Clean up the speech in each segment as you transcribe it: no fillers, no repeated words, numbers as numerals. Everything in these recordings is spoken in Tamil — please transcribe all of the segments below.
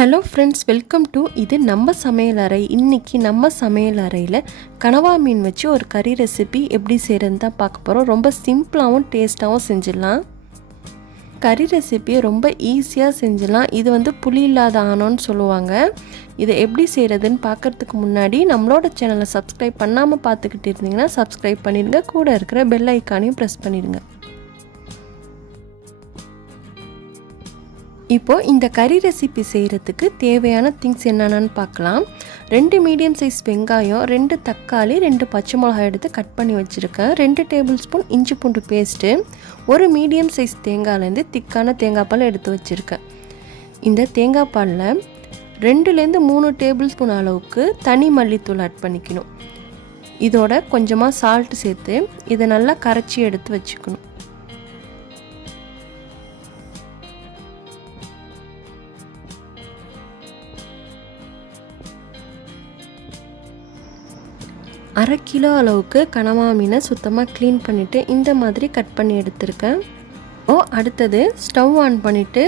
ஹலோ ஃப்ரெண்ட்ஸ், வெல்கம் டு இது நம்ம சமையலறை. இன்றைக்கி நம்ம சமையலறையில் கனவா மீன் வச்சு ஒரு கறி ரெசிபி எப்படி செய்கிறதுன்னு தான் பார்க்க போகிறோம். ரொம்ப சிம்பிளாகவும் டேஸ்ட்டாகவும் செஞ்சிடலாம். கறி ரெசிபியை ரொம்ப ஈஸியாக செஞ்சிடலாம். இது புளி இல்லாத ஆனோன்னு சொல்லுவாங்க. இதை எப்படி செய்கிறதுன்னு பார்க்குறதுக்கு முன்னாடி நம்மளோட சேனலை சப்ஸ்கிரைப் பண்ணாமல் பார்த்துக்கிட்டு இருந்தீங்கன்னா சப்ஸ்கிரைப் பண்ணிடுங்க. கூட இருக்கிற பெல் ஐக்கானையும் ப்ரெஸ் பண்ணிடுங்க. இப்போது இந்த கறி ரெசிபி செய்கிறதுக்கு தேவையான திங்ஸ் என்னென்னு பார்க்கலாம். 2 மீடியம் சைஸ் வெங்காயம், 2 தக்காளி, 2 பச்சை மிளகாய் எடுத்து கட் பண்ணி வச்சுருக்கேன். 2 டேபிள் ஸ்பூன் இஞ்சி பூண்டு பேஸ்ட்டு, ஒரு மீடியம் சைஸ் தேங்காய்லேருந்து திக்கான தேங்காய் பால் எடுத்து வச்சுருக்கேன். இந்த தேங்காய் பாலில் 2லேருந்து 3 டேபிள் ஸ்பூன் அளவுக்கு தனி மல்லித்தூள் ஆட் பண்ணிக்கணும். இதோட கொஞ்சமாக சால்ட் சேர்த்து இதை நல்லா கரைச்சி எடுத்து வச்சுக்கணும். அரை கிலோ அளவுக்கு கனவா மீனை சுத்தமாக க்ளீன் பண்ணிவிட்டு இந்த மாதிரி கட் பண்ணி எடுத்துருக்கேன். அடுத்தது ஸ்டவ் ஆன் பண்ணிவிட்டு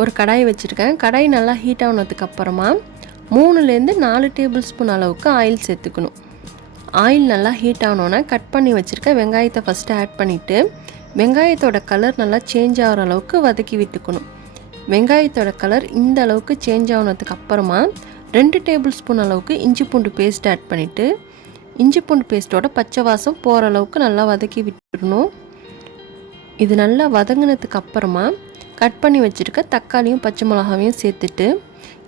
ஒரு கடாய் வச்சுருக்கேன். கடாய் நல்லா ஹீட் ஆனதுக்கு அப்புறமா 3லேருந்து 4 டேபிள் ஸ்பூன் அளவுக்கு ஆயில் சேர்த்துக்கணும். ஆயில் நல்லா ஹீட் ஆனோன்னா கட் பண்ணி வச்சுருக்கேன் வெங்காயத்தை ஃபஸ்ட்டு ஆட் பண்ணிவிட்டு வெங்காயத்தோட கலர் நல்லா சேஞ்ச் ஆகிற அளவுக்கு வதக்கி விட்டுக்கணும். வெங்காயத்தோட கலர் இந்த அளவுக்கு சேஞ்ச் ஆனதுக்கு அப்புறமா 2 டேபிள் ஸ்பூன் அளவுக்கு இஞ்சி பூண்டு பேஸ்ட் ஆட் பண்ணிவிட்டு இஞ்சி பூண்டு பேஸ்ட்டோட பச்சை வாசம் போகிற அளவுக்கு நல்லா வதக்கி விட்டுடணும். இது நல்லா வதங்கினதுக்கு அப்புறமா கட் பண்ணி வச்சுருக்க தக்காளியும் பச்சை மிளகாவையும் சேர்த்துட்டு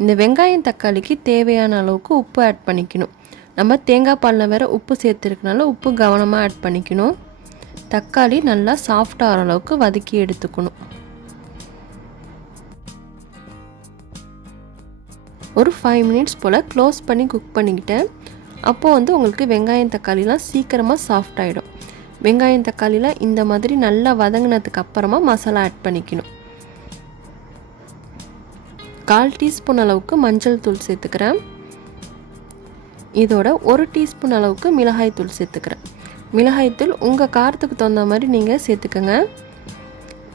இந்த வெங்காயம் தக்காளிக்கு தேவையான அளவுக்கு உப்பு ஆட் பண்ணிக்கணும். நம்ம தேங்காய் பாலில் வேறு உப்பு சேர்த்துருக்கனால உப்பு கவனமாக ஆட் பண்ணிக்கணும். தக்காளி நல்லா சாஃப்டாகிற அளவுக்கு வதக்கி எடுத்துக்கணும். ஒரு 5 மினிட்ஸ் போல் க்ளோஸ் பண்ணி குக் பண்ணிக்கிட்டேன். அப்போது உங்களுக்கு வெங்காயம் தக்காளிலாம் சீக்கிரமாக சாஃப்ட் ஆகிடும். வெங்காயம் தக்காளிலாம் இந்த மாதிரி நல்லா வதங்கினதுக்கு அப்புறமா மசாலா ஆட் பண்ணிக்கணும். 1/4 டீஸ்பூன் அளவுக்கு மஞ்சள் தூள் சேர்த்துக்கிறேன். இதோட 1 டீஸ்பூன் அளவுக்கு மிளகாய் தூள் சேர்த்துக்கிறேன். மிளகாய்த்தூள் உங்கள் காரத்துக்கு தகுந்த மாதிரி நீங்கள் சேர்த்துக்கோங்க.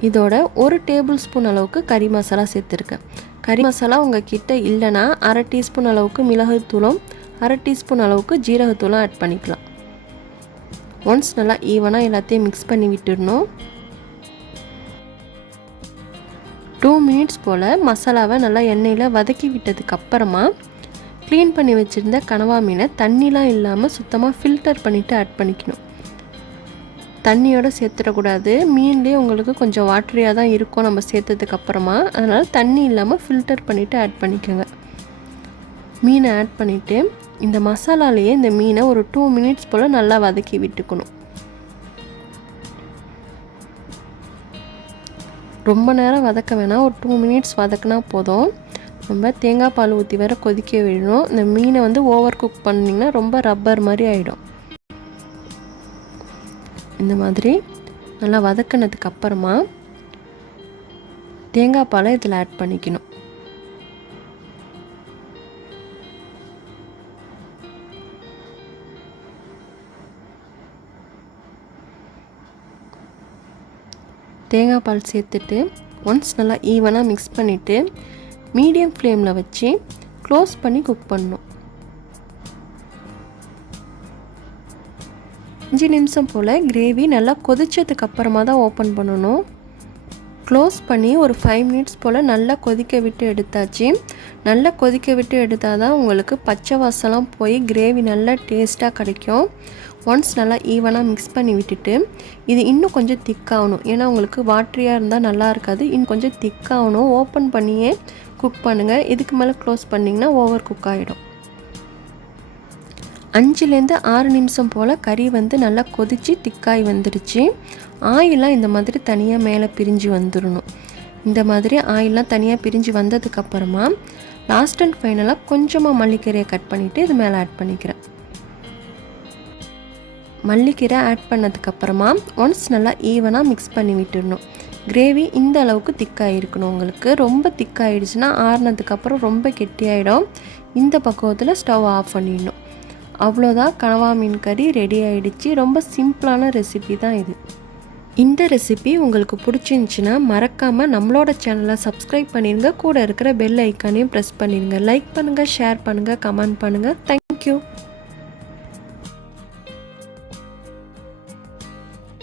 இதோட 1 டேபிள் ஸ்பூன் அளவுக்கு கறி மசாலா சேர்த்துருக்கேன். கறி மசாலா உங்கள் கிட்ட இல்லைன்னா அரை டீஸ்பூன் அளவுக்கு மிளகாய்த்தூளும் 1/2 டீஸ்பூன் அளவுக்கு ஜீரகத்தூளும் ஆட் பண்ணிக்கலாம். ஒன்ஸ் நல்லா ஈவனாக எல்லாத்தையும் மிக்ஸ் பண்ணி விட்டுடணும். 2 மினிட்ஸ் போல் மசாலாவை நல்லா எண்ணெயில் வதக்கி விட்டதுக்கு அப்புறமா க்ளீன் பண்ணி வச்சுருந்த கனவா மீனை தண்ணிலாம் இல்லாமல் சுத்தமாக ஃபில்டர் பண்ணிவிட்டு ஆட் பண்ணிக்கணும். தண்ணியோடு சேர்த்துடக்கூடாது. மீன்லேயே உங்களுக்கு கொஞ்சம் வாட்டரியாக தான் இருக்கும் நம்ம சேர்த்ததுக்கு அப்புறமா. அதனால் தண்ணி இல்லாமல் ஃபில்டர் பண்ணிவிட்டு ஆட் பண்ணிக்கோங்க. மீனை ஆட் பண்ணிவிட்டு இந்த மசாலாலேயே இந்த மீனை ஒரு 2 மினிட்ஸ் போல் நல்லா வதக்கி விட்டுக்கணும். ரொம்ப நேரம் வதக்க வேணாம், ஒரு 2 மினிட்ஸ் வதக்கினா போதும். நம்ம தேங்காய் பால் ஊற்றி வேற கொதிக்க விடணும். இந்த மீனை ஓவர் குக் பண்ணிங்கன்னா ரொம்ப ரப்பர் மாதிரி ஆகிடும். இந்த மாதிரி நல்லா வதக்கினதுக்கு அப்புறமா தேங்காய் பாலை இதில் ஆட் பண்ணிக்கணும். தேங்காய் பால் சேர்த்துட்டு ஒன்ஸ் நல்லா ஈவனாக மிக்ஸ் பண்ணிவிட்டு மீடியம் ஃப்ளேமில் வச்சு க்ளோஸ் பண்ணி குக் பண்ணணும். 5 நிமிஷம் போல் கிரேவி நல்லா கொதிச்சதுக்கு அப்புறமா தான் ஓப்பன் பண்ணணும். க்ளோஸ் பண்ணி ஒரு 5 மினிட்ஸ் போல் நல்லா கொதிக்க விட்டு எடுத்தாச்சு. நல்லா கொதிக்க விட்டு எடுத்தால் தான் உங்களுக்கு பச்சை வாசலாம் போய் கிரேவி நல்லா டேஸ்ட்டாக கிடைக்கும். ஒன்ஸ் நல்லா ஈவனாக மிக்ஸ் பண்ணி விட்டுட்டு இது இன்னும் கொஞ்சம் திக்காகணும். ஏன்னா உங்களுக்கு வாட்டரியாக இருந்தால் நல்லா இருக்காது. இன்னும் கொஞ்சம் திக்காகணும். ஓப்பன் பண்ணியே குக் பண்ணுங்கள். இதுக்கு மேலே க்ளோஸ் பண்ணிங்கன்னா ஓவர் குக் ஆகிடும். 5லேருந்து 6 நிமிஷம் போல் கறி நல்லா கொதித்து திக்காய் வந்துடுச்சு. ஆயிலாம் இந்த மாதிரி தனியாக மேலே பிரிஞ்சு வந்துடணும். இந்த மாதிரி ஆயிலாம் தனியாக பிரிஞ்சு வந்ததுக்கப்புறமா லாஸ்ட் அண்ட் ஃபைனலாக கொஞ்சமாக மல்லிக்கீரையை கட் பண்ணிவிட்டு இது மேலே ஆட் பண்ணிக்கிறேன். மல்லிக்கீரை ஆட் பண்ணதுக்கப்புறமா ஒன்ஸ் நல்லா ஈவனாக மிக்ஸ் பண்ணி விட்டுடணும். கிரேவி இந்த அளவுக்கு திக்காக இருக்கணும். உங்களுக்கு ரொம்ப திக்காகிடுச்சுன்னா ஆறுனதுக்கப்புறம் ரொம்ப கெட்டியாயிடும். இந்த பக்குவத்தில் ஸ்டவ் ஆஃப் பண்ணிடணும். அவ்வளோதான், கனவா மீன் கறி ரெடி ஆகிடுச்சு. ரொம்ப சிம்பிளான ரெசிபி தான் இது. இந்த ரெசிபி உங்களுக்கு பிடிச்சிருந்துச்சின்னா மறக்காமல் நம்மளோட சேனலை சப்ஸ்கிரைப் பண்ணிடுங்க. கூட இருக்கிற பெல் ஐக்கானையும் ப்ரெஸ் பண்ணிடுங்க. லைக் பண்ணுங்கள், ஷேர் பண்ணுங்கள், கமெண்ட் பண்ணுங்கள். தேங்க்யூ.